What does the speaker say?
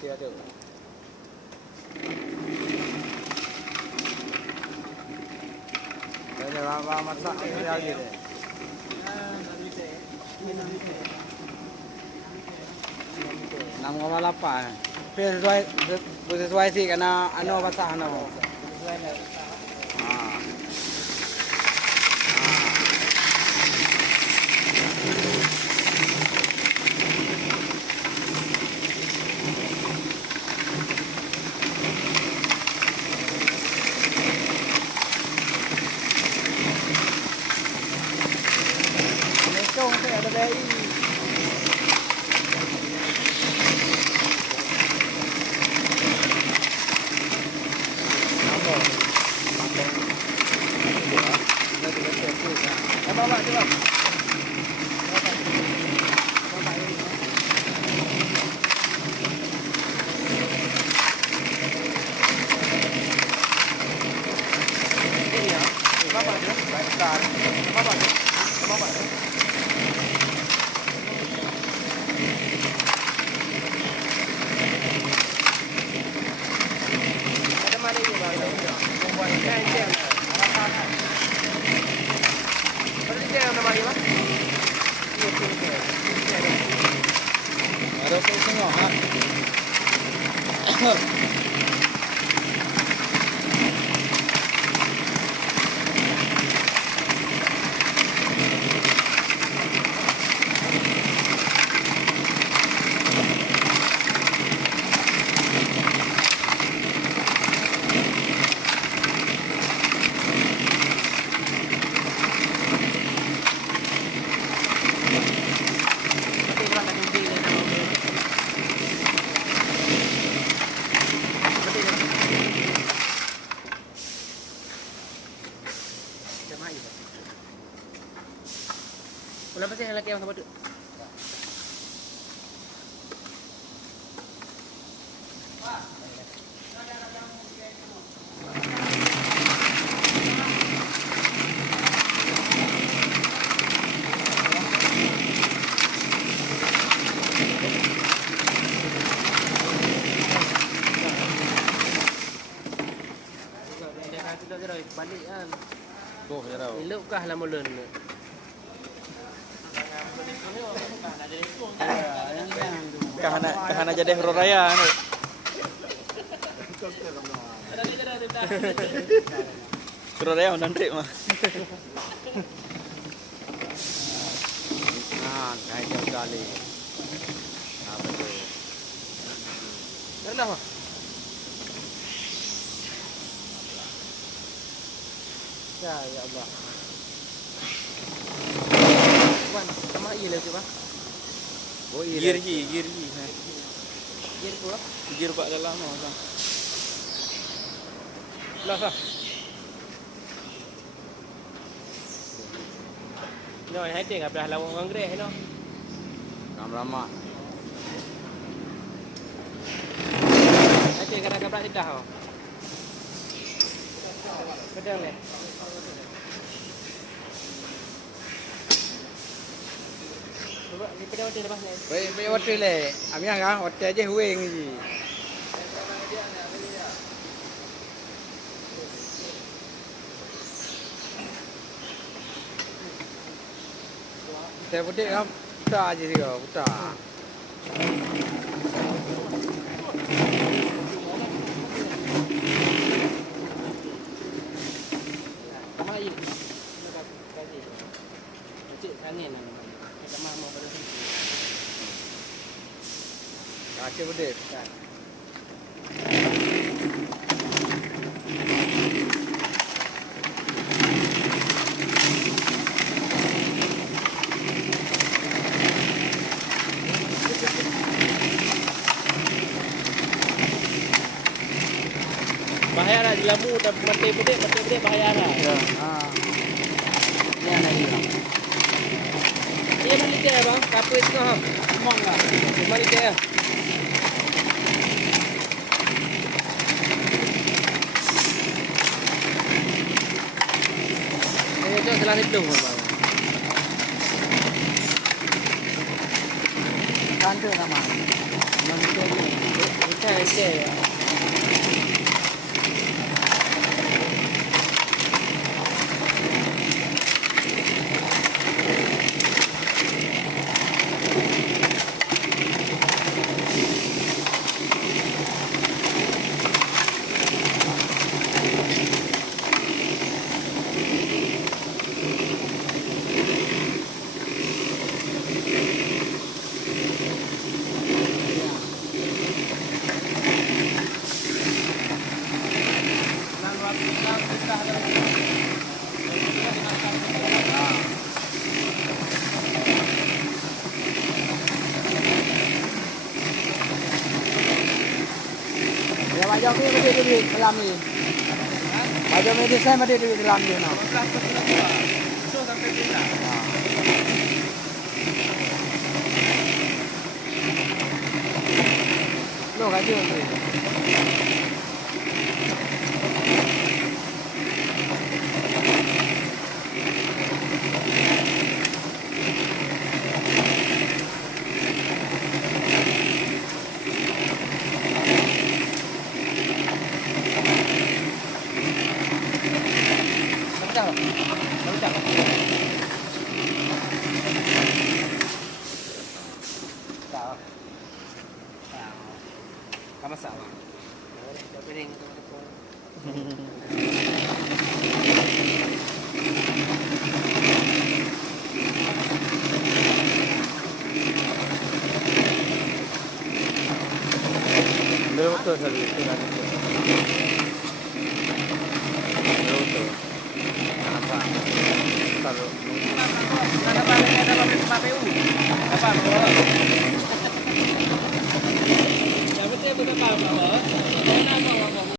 Dia ada. Ada apa masak ini lagi deh. 6,8. Sesuai sih karena anu masak anu. Ah. Lekong tu ada bayi. Bawa coba. Iya. Bapak je. Baik. Bapak je. Bapak je. Ada mana ni bang? Buat kan. Ada mari bang. Ada apa semua? Kenapa sih lelaki yang sama tu? Balik kan. Tuh, ya tahu. Eloklah lama lun. Kahana jadi hero raya anu. Hero raya undang trik mah. Nah, kayak jauh kali. Nah, betul. Dah lah. Ya Allah. Wan, sama iya lagi bang. Oh iya. Gir. Gir gua. Gir pak dalam mah. Lah sah. No, hai tengah belah lawang anggrek no. Ramah. Hai tengah kadang-kadang tidak oh. Kadang leh. Baik waktu le. Amnya kan waktu aja hueng ni. Saya putih kan putar aja sih kau putar. Sama ini. Cik sanin nama. Sama mau pada sini. Kaca putih. Bahaya lah di lampu dan mati putih bahaya lah. Ya. Ini anak dia. Ini mana dia bang? Kapu itu kah? Mong lah. Mana dia? Itu selang itu bang. Kantor nama. Manusia ini. Okey. Ya macam ni mesti duit dalam ni. Macam ni desain mesti duit dalam ni no. So sampai bila? Lo kaji tu. Kamu sama. Piring Betul sekali. Betul. Kenapa? Kalau Ada balik PU. Apa?